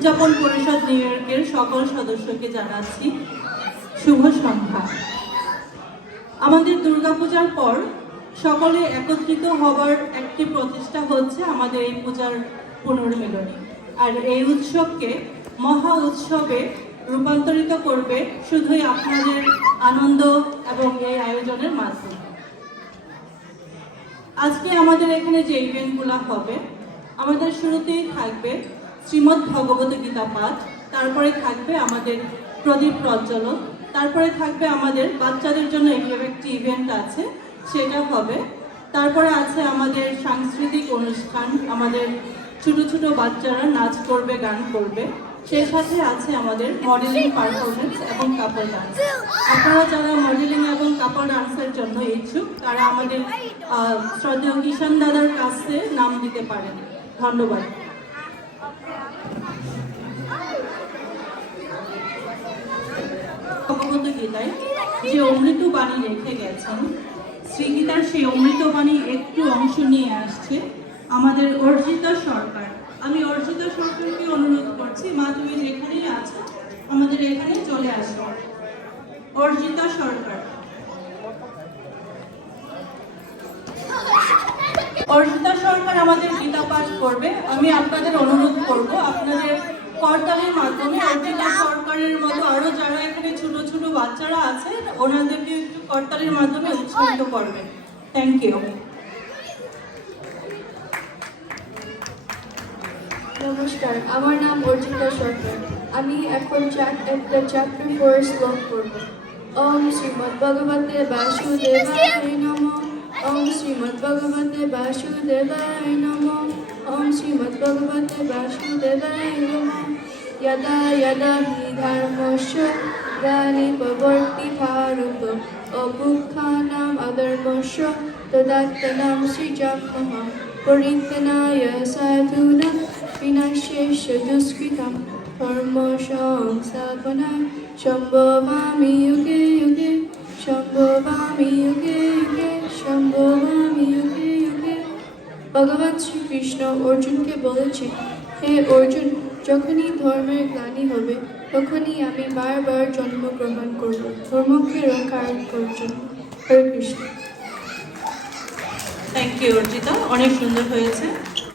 উদযাপন পরিষদ নিউ ইয়র্কের সকল সদস্যকে জানাচ্ছি শুভ সন্ধ্যা। আমাদের দুর্গাপূজার পর সকলে একত্রিত হবার একটি প্রচেষ্টা হচ্ছে আমাদের এই পূজার পুনর্মিলনী। আর এই উৎসবকে মহা উৎসবে রূপান্তরিত করবে শুধুই আপনাদের আনন্দ এবং এই আয়োজনের মাধ্যমে। আজকে আমাদের এখানে যে ইভেন্টগুলো হবে, আমাদের শুরুতেই থাকবে শ্রীমদ্ ভগবত গীতা পাঠ, তারপরে থাকবে আমাদের প্রদীপ প্রজ্বলন, তারপরে থাকবে আমাদের বাচ্চাদের জন্য একটি ইভেন্ট আছে, সেটা হবে। তারপরে আছে আমাদের সাংস্কৃতিক অনুষ্ঠান, আমাদের ছোট ছোট বাচ্চারা নাচ করবে, গান করবে। সেই সাথে আছে আমাদের মডেলিং পারফরমেন্স এবং কাপড় ডান্স আপনারা যারা মডেলিং এবং কাপড় ডান্সের জন্য ইচ্ছুক, তারা আমাদের শ্রদ্ধেয় কিষান দাদার কাছে নাম দিতে পারেন। ধন্যবাদ ভগবত গীতায় যে অমৃত বাণী রেখে গেছেন শ্রীগীতার সেই অমৃত বাণী একটু অংশ নিয়ে আসছে আমাদের অর্জিতা সরকার। আমি অর্জিতা সরকারকে অনুরোধ করছি, মা তুমি যেখানেই আছো, আমাদের এখানে চলে আসো। অর্জিতা সরকার। অর্জিতা সরকার আমাদের গীতা পাঠ করবে। আমি আপনাদের অনুরোধ করব, আপনাদের করতালের মাধ্যমে অর্জিতা সরকারের মতো আরও যারা এখানে ছোট ছোট বাচ্চারা আছে, ওনাদেরকে একটু করতালের মাধ্যমে উৎসাহিত করবেন। থ্যাংক ইউ নমস্কার, আমার নাম অর্জিতা সরকার। আমি এখন একটা চ্যাপ্টার ফোর শ্লোক করব ওম শ্রীমদ্ ভগবতে বাসুদেবায় নম। ওম শ্রীমদ্ ভগবতে বাসুদেবায় নম। ওম শ্রীমদ্ ভগবতে বাসুদেবায় নম। यदा यदा हि धर्मस्य ग्लानिपवर्ति भारत अबुक्खानाम् अधर्मस्य तदात्तनां सृजामः परित्तनाय साधूनां विनाशेष दुष्कृतं धर्म संस्थापनाय सम्भवामि युगे युगे सम्भवामि युगे युगे सम्भवामि युगे युगे ভগবান শ্রীকৃষ্ণ অর্জুনকে বলেছেন হে অর্জুন, যখনই ধর্মের গ্লানি হবে, তখনই আমি বারবার জন্মগ্রহণ করব। ধর্মকে রক্ষার জন্য Hare Krishna. Thank you Arjita. অনেক সুন্দর হয়েছে।